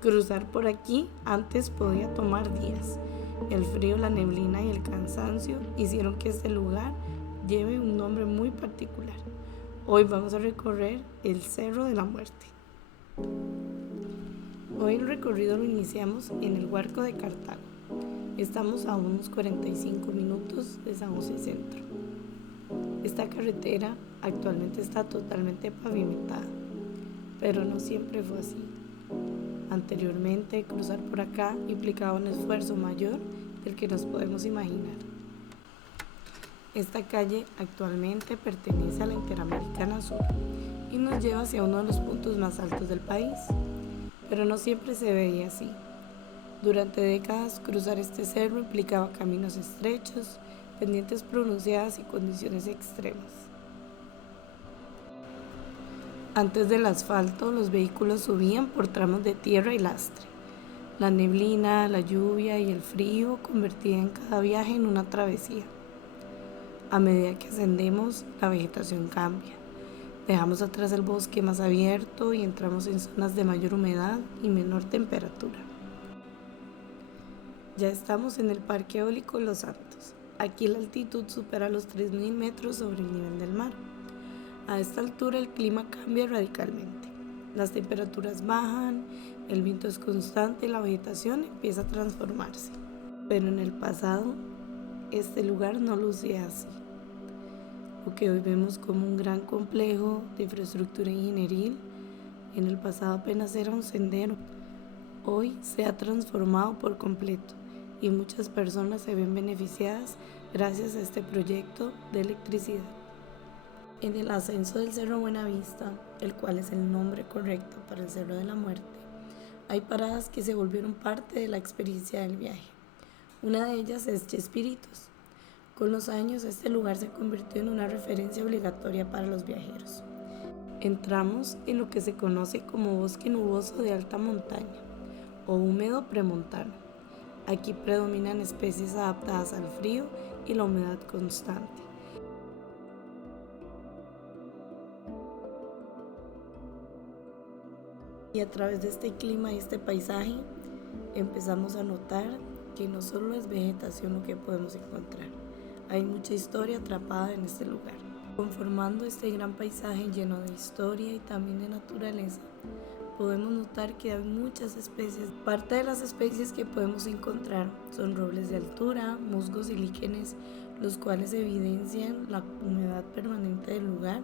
Cruzar por aquí antes podía tomar días. El frío, la neblina y el cansancio hicieron que este lugar lleve un nombre muy particular. Hoy vamos a recorrer el Cerro de la Muerte. Hoy el recorrido lo iniciamos en el Huarco de Cartago. Estamos a unos 45 minutos de San José Centro. Esta carretera actualmente está totalmente pavimentada, pero no siempre fue así. Anteriormente, cruzar por acá implicaba un esfuerzo mayor del que nos podemos imaginar. Esta calle actualmente pertenece a la Interamericana Sur y nos lleva hacia uno de los puntos más altos del país, pero no siempre se veía así. Durante décadas, cruzar este cerro implicaba caminos estrechos, pendientes pronunciadas y condiciones extremas. Antes del asfalto, los vehículos subían por tramos de tierra y lastre. La neblina, la lluvia y el frío convertían cada viaje en una travesía. A medida que ascendemos, la vegetación cambia. Dejamos atrás el bosque más abierto y entramos en zonas de mayor humedad y menor temperatura. Ya estamos en el Parque Eólico Los Santos. Aquí la altitud supera los 3.000 metros sobre el nivel del mar. A esta altura el clima cambia radicalmente. Las temperaturas bajan, el viento es constante y la vegetación empieza a transformarse. Pero en el pasado, este lugar no lucía así. Lo que hoy vemos como un gran complejo de infraestructura ingenieril, en el pasado apenas era un sendero. Hoy se ha transformado por completo y muchas personas se ven beneficiadas gracias a este proyecto de electricidad. En el ascenso del Cerro Buenavista, el cual es el nombre correcto para el Cerro de la Muerte, hay paradas que se volvieron parte de la experiencia del viaje. Una de ellas es Chespiritos. Con los años, este lugar se convirtió en una referencia obligatoria para los viajeros. Entramos en lo que se conoce como bosque nuboso de alta montaña o húmedo premontano. Aquí predominan especies adaptadas al frío y la humedad constante. Y a través de este clima y este paisaje empezamos a notar que no solo es vegetación lo que podemos encontrar, hay mucha historia atrapada en este lugar. Conformando este gran paisaje lleno de historia y también de naturaleza, podemos notar que hay muchas especies. Parte de las especies que podemos encontrar son robles de altura, musgos y líquenes, los cuales evidencian la humedad permanente del lugar,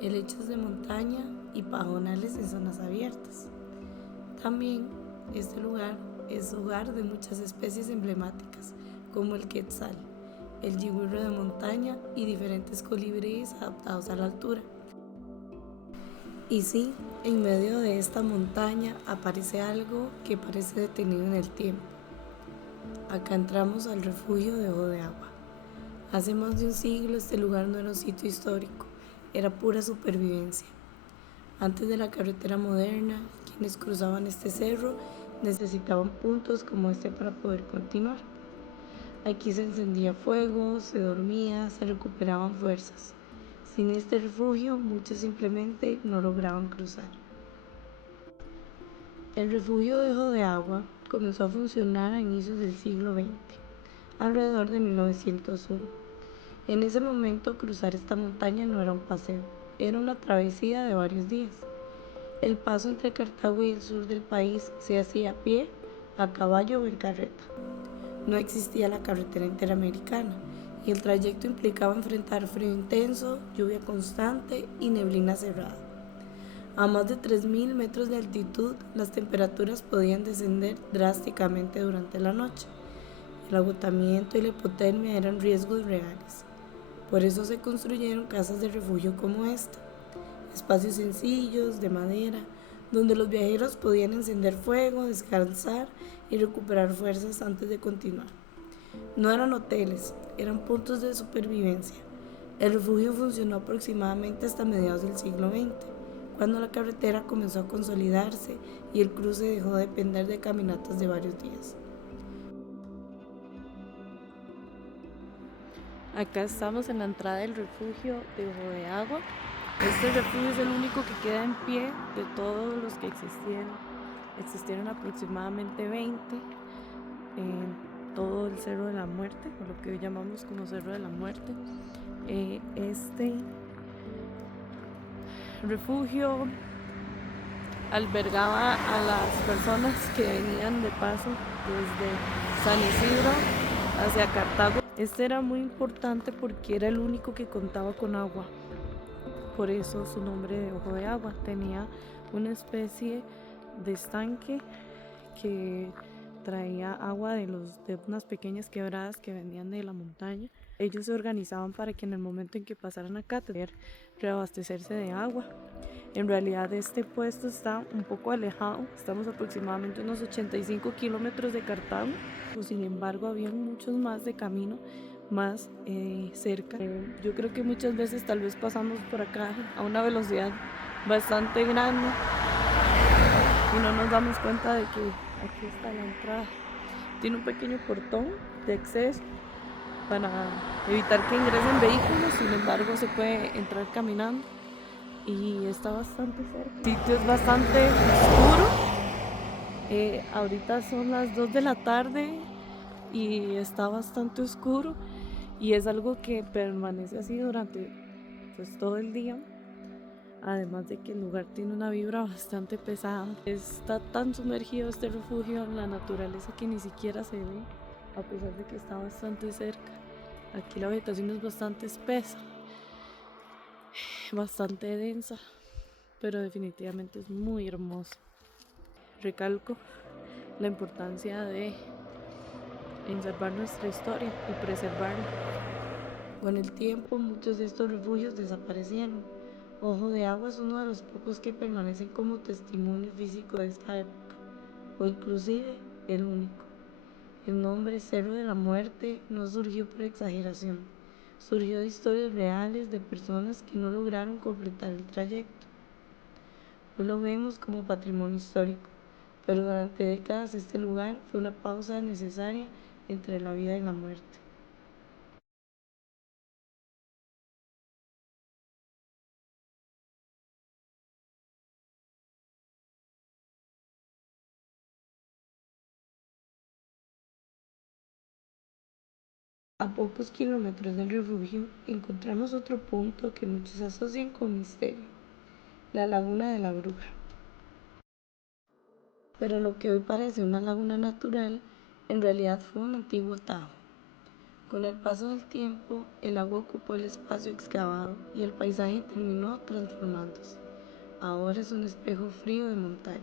helechos de montaña y pajonales en zonas abiertas. También este lugar es hogar de muchas especies emblemáticas, como el quetzal, el yigüirro de montaña y diferentes colibríes adaptados a la altura. Y sí, en medio de esta montaña aparece algo que parece detenido en el tiempo. Acá entramos al refugio de Ojo de Agua. Hace más de un siglo este lugar no era un sitio histórico, era pura supervivencia. Antes de la carretera moderna, quienes cruzaban este cerro necesitaban puntos como este para poder continuar. Aquí se encendía fuego, se dormía, se recuperaban fuerzas. Sin este refugio, muchos simplemente no lograban cruzar. El refugio de Ojo de Agua comenzó a funcionar a inicios del siglo XX, alrededor de 1901. En ese momento, cruzar esta montaña no era un paseo, era una travesía de varios días. El paso entre Cartago y el sur del país se hacía a pie, a caballo o en carreta. No existía la carretera interamericana y el trayecto implicaba enfrentar frío intenso, lluvia constante y neblina cerrada. A más de 3.000 metros de altitud, las temperaturas podían descender drásticamente durante la noche. El agotamiento y la hipotermia eran riesgos reales. Por eso se construyeron casas de refugio como esta, espacios sencillos, de madera, donde los viajeros podían encender fuego, descansar y recuperar fuerzas antes de continuar. No eran hoteles, eran puntos de supervivencia. El refugio funcionó aproximadamente hasta mediados del siglo XX, cuando la carretera comenzó a consolidarse y el cruce dejó de depender de caminatas de varios días. Acá estamos en la entrada del refugio de Ojo de Agua. Este refugio es el único que queda en pie de todos los que existieron Existieron aproximadamente 20 en todo el Cerro de la Muerte, o lo que hoy llamamos como Cerro de la Muerte. Este refugio albergaba a las personas que venían de paso desde San Isidro hacia Cartago. Este era muy importante porque era el único que contaba con agua, por eso su nombre de Ojo de Agua. Tenía una especie de estanque que traía agua de unas pequeñas quebradas que venían de la montaña. Ellos se organizaban para que en el momento en que pasaran acá tener reabastecerse de agua. En realidad este puesto está un poco alejado, estamos aproximadamente unos 85 kilómetros de Cartago, sin embargo había muchos más de camino más cerca. Yo creo que muchas veces tal vez pasamos por acá a una velocidad bastante grande y no nos damos cuenta de que aquí está la entrada. Tiene un pequeño portón de acceso para evitar que ingresen vehículos, sin embargo se puede entrar caminando y está bastante cerca. El sitio es bastante oscuro. Ahorita son las 2 de la tarde y está bastante oscuro, y es algo que permanece así durante pues todo el día. Además de que el lugar tiene una vibra bastante pesada. Está tan sumergido este refugio en la naturaleza que ni siquiera se ve, a pesar de que está bastante cerca. Aquí la vegetación es bastante espesa, bastante densa, pero definitivamente es muy hermoso. Recalco la importancia de conservar nuestra historia y preservarla. Con el tiempo, muchos de estos refugios desaparecieron. Ojo de Agua es uno de los pocos que permanecen como testimonio físico de esta época, o inclusive el único. El nombre Cerro de la Muerte no surgió por exageración, surgió de historias reales de personas que no lograron completar el trayecto. Hoy lo vemos como patrimonio histórico, pero durante décadas este lugar fue una pausa necesaria entre la vida y la muerte. A pocos kilómetros del refugio encontramos otro punto que muchos asocian con misterio: la Laguna de la Bruja. Pero lo que hoy parece una laguna natural, en realidad fue un antiguo atajo. Con el paso del tiempo, el agua ocupó el espacio excavado y el paisaje terminó transformándose. Ahora es un espejo frío de montaña.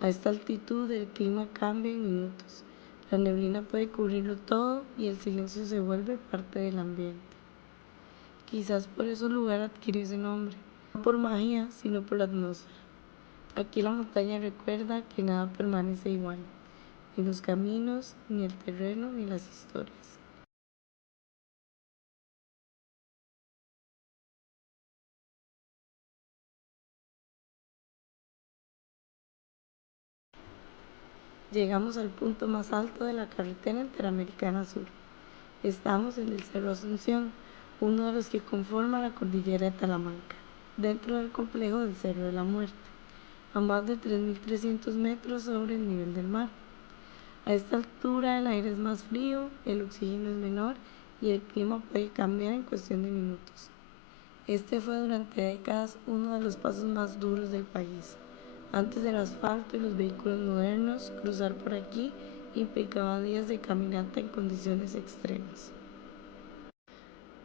A esta altitud el clima cambia en minutos. La neblina puede cubrirlo todo y el silencio se vuelve parte del ambiente. Quizás por eso el lugar adquirió ese nombre, no por magia, sino por la atmósfera. Aquí la montaña recuerda que nada permanece igual, ni los caminos, ni el terreno, ni las historias. Llegamos al punto más alto de la carretera interamericana sur. Estamos en el Cerro Asunción, uno de los que conforma la cordillera de Talamanca, dentro del complejo del Cerro de la Muerte, a más de 3.300 metros sobre el nivel del mar. A esta altura el aire es más frío, el oxígeno es menor y el clima puede cambiar en cuestión de minutos. Este fue durante décadas uno de los pasos más duros del país. Antes del asfalto y los vehículos modernos, cruzar por aquí implicaba días de caminata en condiciones extremas.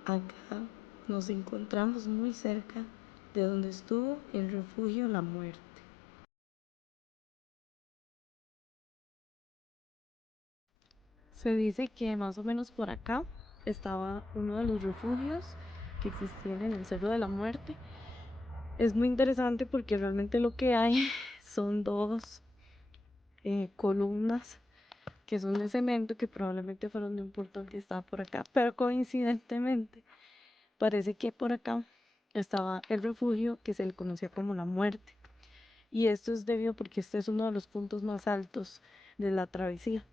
Acá nos encontramos muy cerca de donde estuvo el refugio La Muerte. Se dice que más o menos por acá estaba uno de los refugios que existían en el Cerro de la Muerte. Es muy interesante porque realmente lo que hay son dos columnas que son de cemento, que probablemente fueron de un portón que estaba por acá, pero coincidentemente parece que por acá estaba el refugio que se le conocía como La Muerte, y esto es debido porque este es uno de los puntos más altos de la travesía.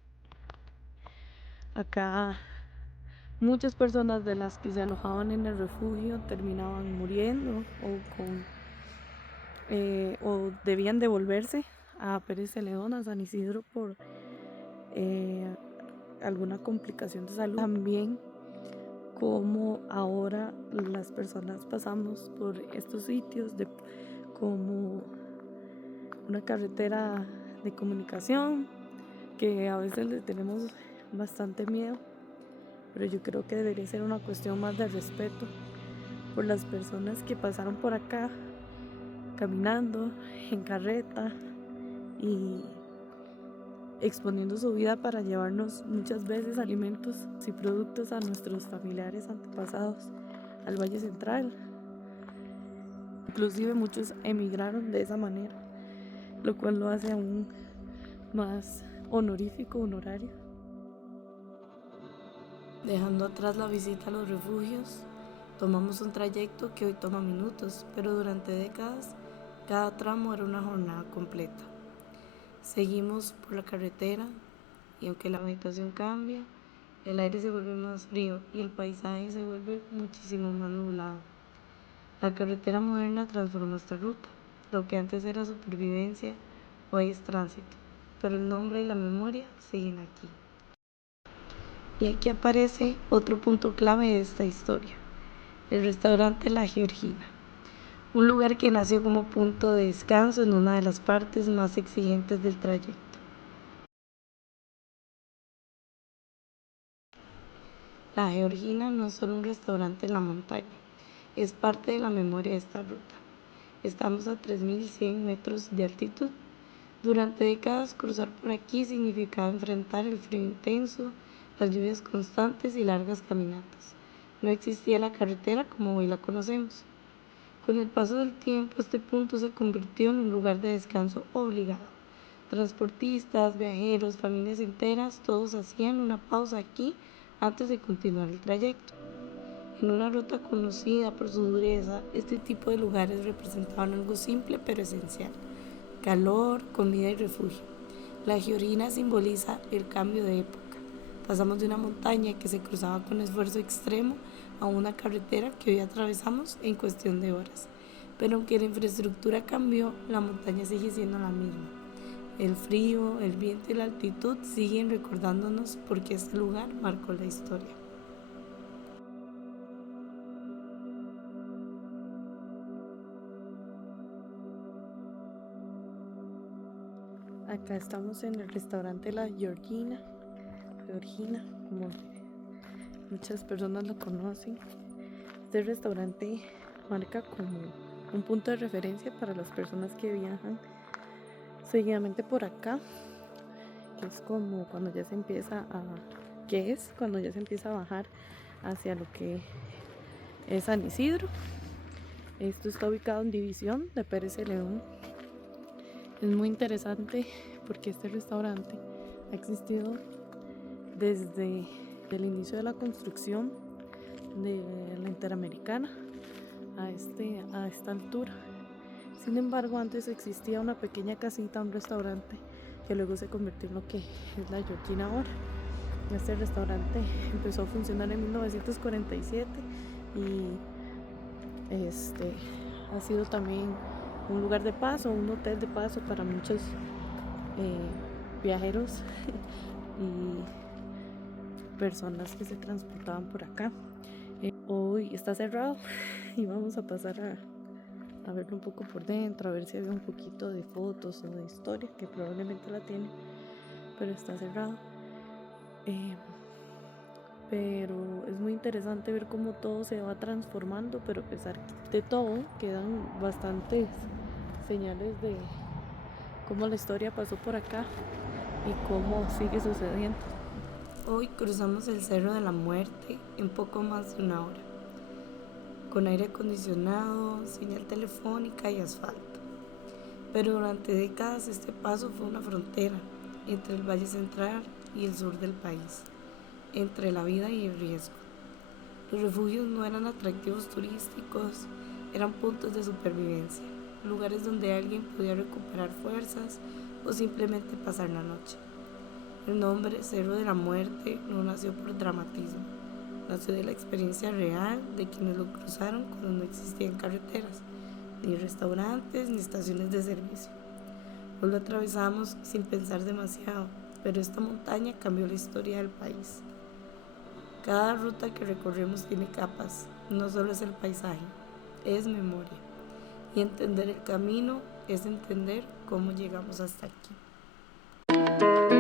Acá muchas personas de las que se alojaban en el refugio terminaban muriendo o debían devolverse a Pérez Celedón, a San Isidro por alguna complicación de salud. También como ahora las personas pasamos por estos sitios como una carretera de comunicación que a veces le tenemos bastante miedo, pero yo creo que debería ser una cuestión más de respeto por las personas que pasaron por acá caminando en carreta y exponiendo su vida para llevarnos muchas veces alimentos y productos a nuestros familiares antepasados al Valle Central. Inclusive muchos emigraron de esa manera, lo cual lo hace aún más honorífico, honorario. Dejando atrás la visita a los refugios, tomamos un trayecto que hoy toma minutos, pero durante décadas cada tramo era una jornada completa. Seguimos por la carretera y aunque la vegetación cambia, el aire se vuelve más frío y el paisaje se vuelve muchísimo más nublado. La carretera moderna transformó esta ruta. Lo que antes era supervivencia, hoy es tránsito, pero el nombre y la memoria siguen aquí. Y aquí aparece otro punto clave de esta historia, el restaurante La Georgina, un lugar que nació como punto de descanso en una de las partes más exigentes del trayecto. La Georgina no es solo un restaurante en la montaña, es parte de la memoria de esta ruta. Estamos a 3.100 metros de altitud. Durante décadas cruzar por aquí significaba enfrentar el frío intenso, las lluvias constantes y largas caminatas. No existía la carretera como hoy la conocemos. Con el paso del tiempo, este punto se convirtió en un lugar de descanso obligado. Transportistas, viajeros, familias enteras, todos hacían una pausa aquí antes de continuar el trayecto. En una ruta conocida por su dureza, este tipo de lugares representaban algo simple pero esencial: calor, comida y refugio. La Georgina simboliza el cambio de época. Pasamos de una montaña que se cruzaba con esfuerzo extremo a una carretera que hoy atravesamos en cuestión de horas. Pero aunque la infraestructura cambió, la montaña sigue siendo la misma. El frío, el viento y la altitud siguen recordándonos porque este lugar marcó la historia. Acá estamos en el restaurante La Georgina, como muchas personas lo conocen. Este restaurante marca como un punto de referencia para las personas que viajan seguidamente por acá, que es como cuando ya se empieza a bajar hacia lo que es San Isidro. Esto está ubicado en División de Pérez Celedón. Es muy interesante porque este restaurante ha existido desde el inicio de la construcción de la Interamericana a esta altura. Sin embargo, antes existía una pequeña casita, un restaurante, que luego se convirtió en lo que es La Georgina ahora. Este restaurante empezó a funcionar en 1947 y ha sido también un lugar de paso, un hotel de paso para muchos viajeros y personas que se transportaban por acá. Hoy está cerrado y vamos a pasar a verlo un poco por dentro, a ver si hay un poquito de fotos o de historia, que probablemente la tiene, pero está cerrado. Pero es muy interesante ver cómo todo se va transformando, pero a pesar de todo quedan bastantes señales de cómo la historia pasó por acá y cómo sigue sucediendo. Hoy cruzamos el Cerro de la Muerte en poco más de una hora, con aire acondicionado, señal telefónica y asfalto. Pero durante décadas este paso fue una frontera entre el Valle Central y el sur del país, entre la vida y el riesgo. Los refugios no eran atractivos turísticos, eran puntos de supervivencia, lugares donde alguien podía recuperar fuerzas o simplemente pasar la noche. El nombre Cerro de la Muerte no nació por dramatismo, nació de la experiencia real de quienes lo cruzaron cuando no existían carreteras, ni restaurantes, ni estaciones de servicio. Hoy lo atravesamos sin pensar demasiado, pero esta montaña cambió la historia del país. Cada ruta que recorremos tiene capas, no solo es el paisaje, es memoria. Y entender el camino es entender cómo llegamos hasta aquí.